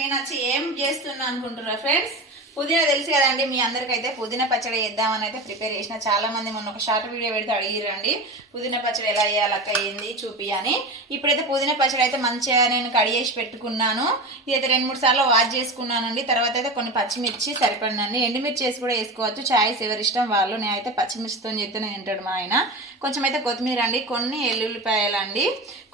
నేను వచ్చి ఏం చేస్తున్నా అనుకుంటున్నా ఫ్రెండ్స్ పుదీనా తెలుసు కదండి మీ అందరికైతే పుదీనా పచ్చడి చేద్దామని అయితే ప్రిపేర్ చేసిన. చాలా మంది మొన్న ఒక షార్ట్ వీడియో పెడితే అడిగిరండి పుదీనా పచ్చడి ఎలా చేయాలి అక్క ఏంది చూపి అని ఇప్పుడైతే పుదీనా పచ్చడి అయితే మంచిగా నేను కడిగేసి పెట్టుకున్నాను. ఇదైతే రెండు మూడు సార్లు వాష్ చేసుకున్నానండి. తర్వాత అయితే కొన్ని పచ్చిమిర్చి సరిపడినండి ఎండుమిర్చి వేసి కూడా వేసుకోవచ్చు. ఛాయ్స్ ఎవరి ఇష్టం వాళ్ళు. నేనైతే పచ్చిమిర్చితో చేస్తేనే తింటాడు మా ఆయన. కొంచెం అయితే కొత్తిమీర అండి. కొన్ని ఎల్లుల్లిపాయలు అండి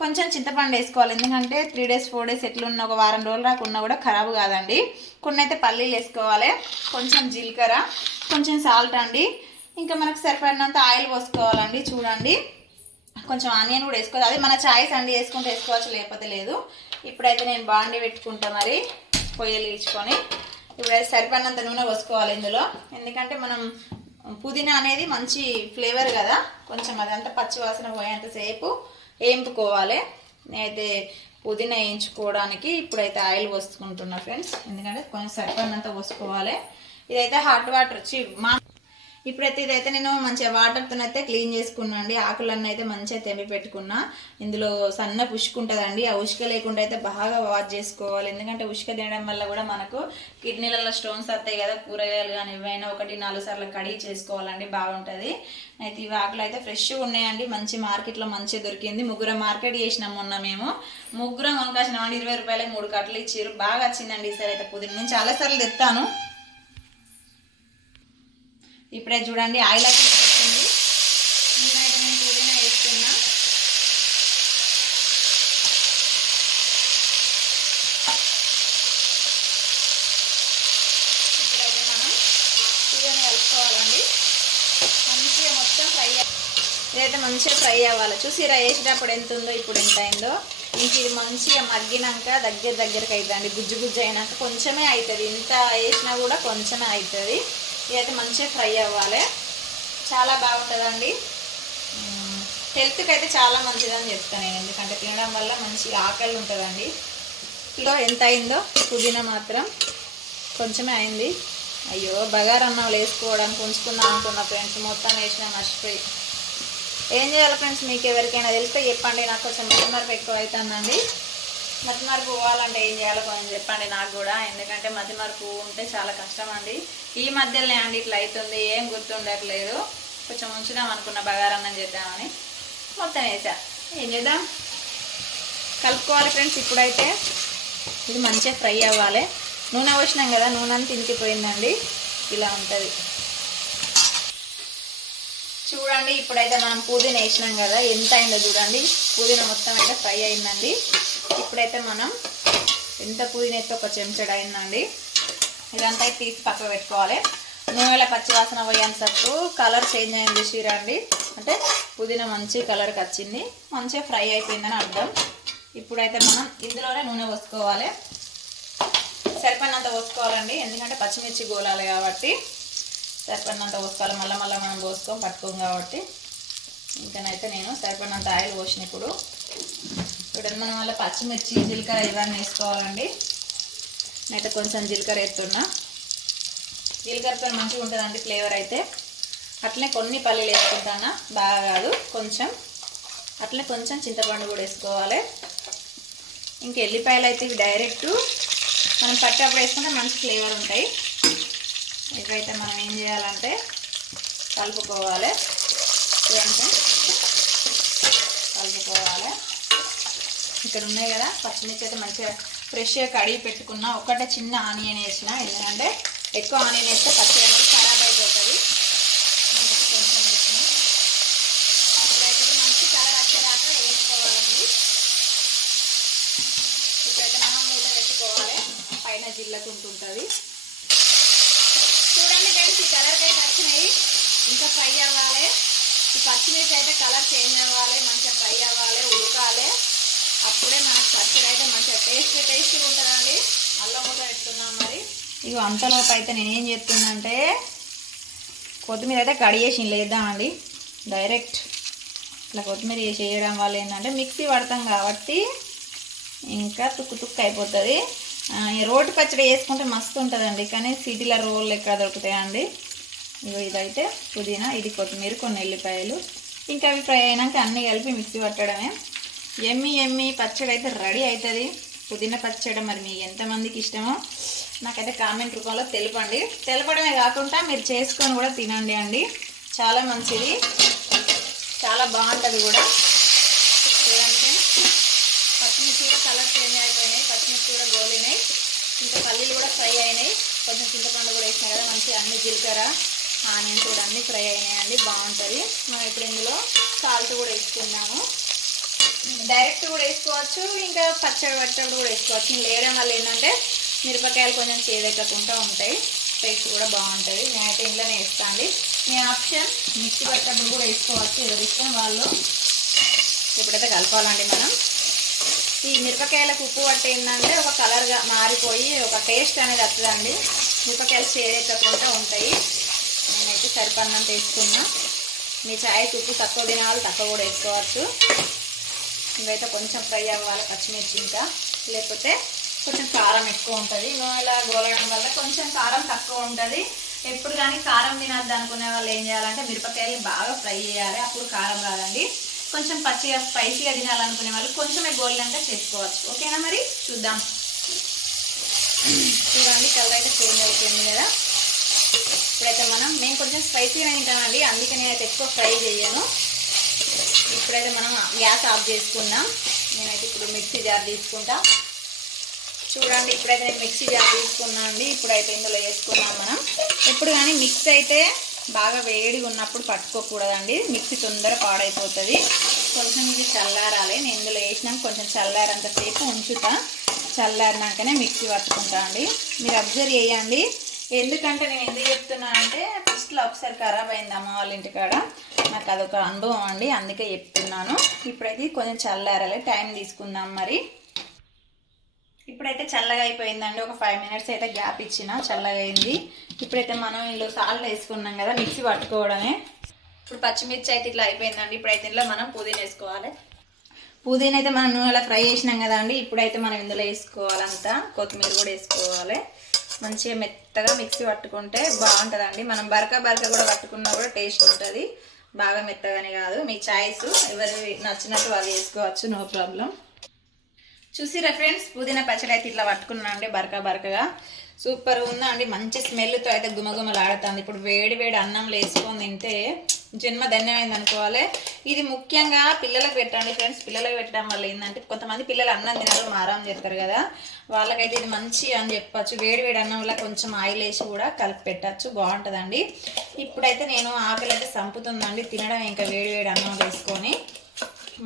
కొంచెం చింతపండు వేసుకోవాలి. ఎందుకంటే త్రీ డేస్ ఫోర్ డేస్ ఎట్లున్న ఒక వారం రోజులు దాకా ఉన్నా కూడా ఖరాబ్ కాదండి. కొన్ని అయితే పల్లీలు వేసుకోవాలి. కొంచెం జీలకర్ర కొంచెం సాల్ట్ అండి. ఇంకా మనకు సరిపడినంత ఆయిల్ పోసుకోవాలండి చూడండి. కొంచెం ఆనియన్ కూడా వేసుకోవాలి. అది మన చాయిస్ అండి వేసుకుంటే వేసుకోవచ్చు లేకపోతే లేదు. ఇప్పుడైతే నేను బాండి పెట్టుకుంటా మరి పొయ్యలు ఇచ్చుకొని ఇప్పుడైతే సరిపడినంత నూనె పోసుకోవాలి ఇందులో. ఎందుకంటే మనం పుదీనా అనేది మంచి ఫ్లేవర్ కదా. కొంచెం అదంతా పచ్చి వాసన పోయేంతసేపు వేయింపుకోవాలి నేనైతే పుదీనా వేయించుకోవడానికి ఇప్పుడైతే ఆయిల్ పోసుకుంటున్నా ఫ్రెండ్స్. ఎందుకంటే కొంచెం సరిపడినంత పోసుకోవాలి. ఇదైతే హాట్ వాటర్ చి మా ఇప్పుడైతే ఇదైతే నేను మంచిగా వాటర్తో అయితే క్లీన్ చేసుకున్నా అండి ఆకులన్నీ అయితే మంచిగా తెంపి పెట్టుకున్నా. ఇందులో సన్న ఉష్క ఉంటుందండి ఆ ఉష్క లేకుండా అయితే బాగా వాష్ చేసుకోవాలి. ఎందుకంటే ఉష్క తినడం వల్ల కూడా మనకు కిడ్నీలలో స్టోన్స్ వస్తాయి కదా కూరగాయలు కానీ ఏవైనా ఒకటి నాలుగు సార్లు కడిగి చేసుకోవాలండి. బాగుంటుంది. అయితే ఇవి ఆకులు అయితే ఫ్రెష్గా ఉన్నాయండి. మంచి మార్కెట్లో మంచిగా దొరికింది. ముగ్గురం మార్కెట్ చేసినాం మొన్న మేము. ముగ్గురం కొనుకొచ్చినామండి ఇరవై రూపాయలకి మూడు కట్టలు ఇచ్చారు బాగా వచ్చిందండి ఈసారి అయితే. పుదీనా నేను చాలాసార్లు తెస్తాను ఇప్పుడే చూడండి ఆయిల్ వచ్చింది నేనైతే నేను పుదీనా వేస్తున్నా. ఇప్పుడైతే మనం పుదీనా కలుపుకోవాలండి. మంచిగా మొత్తం ఫ్రై ఇదైతే మంచిగా ఫ్రై అవ్వాలి. చూసి ఇలా వేసేటప్పుడు ఎంత ఉందో ఇప్పుడు ఎంత అయిందో. ఇంక ఇది మంచిగా మగ్గినాక దగ్గర దగ్గరకు అవుతుంది గుజ్జు గుజ్జు అయినాక కొంచెమే అవుతుంది ఇంత వేసినా కూడా కొంచెమే అవుతుంది ఇదైతే మంచిగా ఫ్రై అవ్వాలి. చాలా బాగుంటుందండి. హెల్త్కి అయితే చాలా మంచిదని చెప్తాను నేను. ఎందుకంటే తినడం వల్ల మంచి ఆకలి ఉంటుందండి. కిలో ఎంత అయిందో పుదీనా మాత్రం కొంచెమే అయింది. అయ్యో బగారన్నం వేసుకోవడానికి ఉంచుకుందాం అనుకున్న ఫ్రెండ్స్ మొత్తం వేసిన మర్చిపోయి ఏం చేయాలి ఫ్రెండ్స్ మీకు ఎవరికైనా తెలిస్తే చెప్పండి. నాకు కొంచెం మతిమరుపు ఎక్కువ అవుతుందండి మతిమరుపు పోవాలంటే ఏం చేయాలో కొంచెం చెప్పండి నాకు కూడా. ఎందుకంటే మతిమరుపు ఉంటే చాలా కష్టం అండి ఈ మధ్యలోనే అండి ఇట్లా అవుతుంది ఏం గుర్తుండట్లేదు. కొంచెం ఉంచుదాం అనుకున్న బగారన్నం చేద్దామని మొత్తం వేసా. ఏం చేద్దాం? కలుపుకోవాలి ఫ్రెండ్స్ ఇప్పుడైతే. ఇది మంచిగా ఫ్రై అవ్వాలి. నూనె పోసినాం కదా నూనె అంతా ఇంకిపోయిందండి ఇలా ఉంటుంది. చూడండి ఇప్పుడైతే మనం పుదీనా వేసినాం కదా ఎంత అయిందో చూడండి. పుదీనా మొత్తం అయితే ఫ్రై అయిందండి. ఇప్పుడైతే మనం ఎంత పుదీనైతే ఒక చెంచడు అయిందండి? ఇదంతా తీసి పక్క పెట్టుకోవాలి. నూనెలో పచ్చివాసన పోయేంతకు కలర్ చేంజ్ అయింది చూడండి అంటే పుదీనా మంచి కలర్కి వచ్చింది. మంచిగా ఫ్రై అయిపోయిందని అర్థం. ఇప్పుడైతే మనం ఇందులోనే నూనె పోసుకోవాలి. సరిపడినంత పోసుకోవాలండి. ఎందుకంటే పచ్చిమిర్చి గోలాలి కాబట్టి సరిపడినంత పోసుకోవాలి. మళ్ళీ మళ్ళీ మనం పోసుకోం పట్టుకోం కాబట్టి. ఇంకనైతే నేను సరిపడినంత ఆయిల్ పోసిన ఇప్పుడు మనం అలా పచ్చిమిర్చి జీలకర్ర ఇవన్నీ వేసుకోవాలండి. నేనైతే కొంచెం జీలకర్ర వేస్తున్నా. జీలకర్రతో మంచిగా ఉంటుందండి ఫ్లేవర్ అయితే. అట్లనే కొన్ని పల్లీలు వేసుకుంటానా? బాగా కాదు కొంచెం. అట్లనే కొంచెం చింతపండు కూడా వేసుకోవాలి. ఇంక ఎల్లిపాయలు అయితే ఇవి డైరెక్ట్ మనం పట్టేప్పుడు వేసుకుంటే మంచి ఫ్లేవర్ ఉంటాయి. ఇవైతే మనం ఏం చేయాలంటే కలుపుకోవాలి. చూడండి కలుపుకోవాలి ఇక్కడ ఉన్నాయి కదా పచ్చిమిర్చి అయితే మంచిగా ఫ్రెష్గా కడిగి పెట్టుకున్న. ఒకటే చిన్న ఆనియన్ వేసిన ఎందుకంటే ఎక్కువ ఆనియన్ వేస్తే పచ్చి అనేది ఖరాబ్ అయిపోతుంది. కొంచెం వేసిన. ఇప్పుడైతే మంచి కలర్ వచ్చేదాకా వేసుకోవాలండి. ఇప్పుడైతే మనం మూత పెట్టుకోవాలి. పైన జిల్లకుంటుంటుంది. చూడండి ఫ్రెండ్స్ ఈ కలర్కి అయితే వచ్చినాయి. ఇంకా ఫ్రై అవ్వాలి. ఈ పచ్చిమిర్చి అయితే కలర్ చేంజ్ అవ్వాలి మంచిగా ఫ్రై అవ్వాలి ఉడకాలి. అప్పుడే మనకు పచ్చడి అయితే మంచిగా టేస్ట్ టేస్ట్గా ఉంటుందండి. అల్లం కూడా పెట్టుకున్నాం మరి. ఇక అంతలోపు అయితే నేను ఏం అంటే కొత్తిమీర అయితే కడిగేసి లేద్దామండి డైరెక్ట్ ఇట్లా కొత్తిమీర వేసి వేయడం వల్ల ఏంటంటే మిక్సీ పడతాం కాబట్టి ఇంకా తుక్కు తుక్కు అయిపోతుంది. రోటి పచ్చడి వేసుకుంటే మస్తు ఉంటుందండి. కానీ సిటీలో రోళ్ళు ఎక్కడ దొరుకుతాయండి. ఇగో ఇదైతే పుదీనా ఇది కొత్తిమీర కొన్ని ఎల్లిపాయలు. ఇంకా అవి ఫ్రై అయినాక అన్నీ కలిపి మిక్సీ పట్టడమే. ఎమ్మి ఎమ్మి పచ్చడి అయితే రెడీ అవుతుంది పుదీనా పచ్చడి మరి మీ ఎంతమందికి ఇష్టమో నాకైతే కామెంట్ రూపంలో తెలపండి. తెలపడమే కాకుండా మీరు చేసుకొని కూడా తినండి అండి. చాలా మంచిది. చాలా బాగుంటుంది కూడా. చూడండి పచ్చిమిర్చి కూడా కలర్ చేంజ్ అయిపోయినాయి. పచ్చిమిర్చి కూడా గోలినాయి. ఇంకా పల్లీలు కూడా ఫ్రై అయినాయి. కొంచెం చింతపండు కూడా వేసినా కదా మంచిగా అన్ని జీలకర్ర ఆనియన్స్ కూడా అన్నీ ఫ్రై అయినాయండి. బాగుంటుంది. మనం ఇప్పుడు ఇందులో సాల్ట్ కూడా వేసుకున్నాము డైరెక్ట్ కూడా వేసుకోవచ్చు ఇంకా పచ్చడి పచ్చడి కూడా వేసుకోవచ్చు. నేను వేయడం వల్ల ఏంటంటే మిరపకాయలు కొంచెం చేదెక్కకుండా ఉంటాయి. టేస్ట్ కూడా బాగుంటుంది. నేనైతే ఇంట్లోనే వేస్తాను అండి మీ ఆప్షన్ మిక్సీ పట్టడం కూడా వేసుకోవచ్చు. ఎవరి ఇష్టం వాళ్ళు ఇప్పుడైతే కలపాలండి మనం. ఈ మిరపకాయలకు ఉప్పు పట్టిందంటే ఒక కలర్గా మారిపోయి ఒక టేస్ట్ అనేది వస్తుందండి. మిరపకాయలు చేదెక్కకుండా ఉంటాయి. నేనైతే సరిపడినంత వేసుకున్నా. మీ ఛాయ్ ఉప్పు తక్కువ తినాలి తక్కువ కూడా వేసుకోవచ్చు. ఇవైతే కొంచెం ఫ్రై అవ్వాలి పచ్చిమిర్చి ఇంకా. లేకపోతే కొంచెం కారం ఎక్కువ ఉంటుంది. ఇలా గోలడం వల్ల కొంచెం కారం తక్కువ ఉంటుంది. ఎప్పుడు కానీ కారం తినద్దు అనుకునే వాళ్ళు ఏం చేయాలంటే మిరపకాయలు బాగా ఫ్రై చేయాలి. అప్పుడు కారం రాదండి. కొంచెం పచ్చిగా స్పైసీగా తినాలనుకునే వాళ్ళు కొంచెమే గోలినాక చేసుకోవచ్చు. ఓకేనా మరి? చూద్దాం. చూడండి కలర్ అయితే చేంజ్ అవుతుంది కదా. ఇప్పుడైతే మనం మేము కొంచెం స్పైసీగా తింటామండి. అందుకే నేనైతే ఎక్కువ ఫ్రై చేయను. ఇప్పుడైతే మనం గ్యాస్ ఆఫ్ చేసుకున్నాం నేనైతే ఇప్పుడు మిక్సీ జార్ తీసుకుంటా. చూడండి ఇప్పుడైతే నేను మిక్సీ జార్ తీసుకున్నాను అండి. ఇప్పుడైతే ఇందులో వేసుకున్నాం మనం. ఇప్పుడు కానీ మిక్స్ అయితే బాగా వేడిగా ఉన్నప్పుడు పట్టుకోకూడదండి. మిక్సీ తొందర పాడైపోతుంది. కొంచెం ఇది చల్లారాలి. నేను ఇందులో వేసినాక కొంచెం చల్లారంతసేపు ఉంచుతా. చల్లారినాకనే మిక్సీ పట్టుకుంటా అండి. మీరు అబ్జర్వ్ చేయండి. ఎందుకంటే నేను ఎందుకు చెప్తున్నానంటే ఫస్ట్లో ఒకసారి ఖరాబ్ అయింది అమ్మ వాళ్ళ ఇంటికాడ నాకు అదొక అనుభవం అండి అందుకే చెప్తున్నాను. ఇప్పుడైతే కొంచెం చల్లారాలి టైం తీసుకుందాం మరి. ఇప్పుడైతే చల్లగా అయిపోయిందండి ఒక ఫైవ్ మినిట్స్ అయితే గ్యాప్ ఇచ్చిన చల్లగా అయింది. ఇప్పుడైతే మనం ఇందులో సాల్ట్ వేసుకున్నాం కదా మిక్సీ పట్టుకోవడమే. ఇప్పుడు పచ్చిమిర్చి అయితే ఇట్లా అయిపోయిందండి ఇప్పుడైతే ఇందులో మనం పుదీనా వేసుకోవాలి. పుదీనా అయితే మనం నూనెలో ఫ్రై చేసినాం కదా అండి ఇప్పుడైతే మనం ఇందులో వేసుకోవాలంతా. కొత్తిమీర కూడా వేసుకోవాలి. మంచిగా మెత్తగా మిక్సీ పట్టుకుంటే బాగుంటుందండి. మనం బరక బరక కూడా పట్టుకున్నా కూడా టేస్ట్ ఉంటుంది. బాగా మెత్తగానే కాదు. మీ చాయిస్ ఎవరు నచ్చినట్టు వాళ్ళు వేసుకోవచ్చు నో ప్రాబ్లం చూసిరా ఫ్రెండ్స్ పుదీనా పచ్చడి అయితే ఇట్లా పట్టుకున్నా అండి. బరక బరకగా. సూపర్ ఉందా అండి మంచి స్మెల్తో అయితే గుమగుమలాడుతుంది. ఇప్పుడు వేడి వేడి అన్నంలో వేసుకొని తింటే జన్మ ధన్యమైంది అనుకోవాలి. ఇది ముఖ్యంగా పిల్లలకు పెట్టండి ఫ్రెండ్స్. పిల్లలకు పెట్టడం వల్ల ఏంటంటే కొంతమంది పిల్లలు అన్నం తినరు మారం చేస్తారు కదా. వాళ్ళకైతే ఇది మంచి అని చెప్పచ్చు. వేడి వేడి అన్నంలో కొంచెం ఆయిల్ వేసి కూడా కలిపి పెట్టచ్చు. బాగుంటుందండి. ఇప్పుడైతే నేను ఆకలి అయితే సంపుతుందండి. తినడం ఇంకా వేడి వేడి అన్నం వేసుకొని.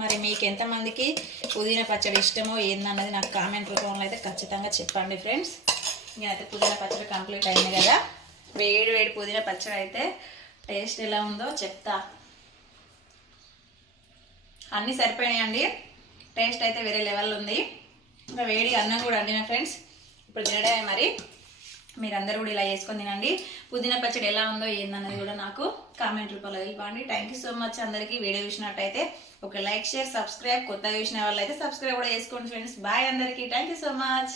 మరి మీకు ఎంతమందికి పుదీనా పచ్చడి ఇష్టమో ఏందన్నది నాకు కామెంట్ రూపంలో అయితే ఖచ్చితంగా చెప్పండి ఫ్రెండ్స్. అయితే పుదీనా పచ్చడి కంప్లీట్ అయింది కదా. వేడి వేడి పుదీనా పచ్చడి అయితే టేస్ట్ ఎలా ఉందో చెప్తా. అన్నీ సరిపోయినాయండి. టేస్ట్ అయితే వేరే లెవెల్ ఉంది. ఇంకా వేడి అన్నం కూడా అండి నా ఫ్రెండ్స్ ఇప్పుడు తినడమే మరి. మీరందరూ కూడా ఇలా చేసుకొని తినండి. పుదీనా పచ్చడి ఎలా ఉందో ఏందన్నది కూడా నాకు కామెంట్ రూపంలో తెలిపండి. థ్యాంక్ యూ సో మచ్ అందరికీ వీడియో చూసినట్టయితే. ఒక లైక్ షేర్ సబ్స్క్రైబ్ కొత్తగా చూసిన వాళ్ళైతే సబ్స్క్రైబ్ కూడా చేసుకోండి ఫ్రెండ్స్ బాయ్ అందరికీ. Thank you so much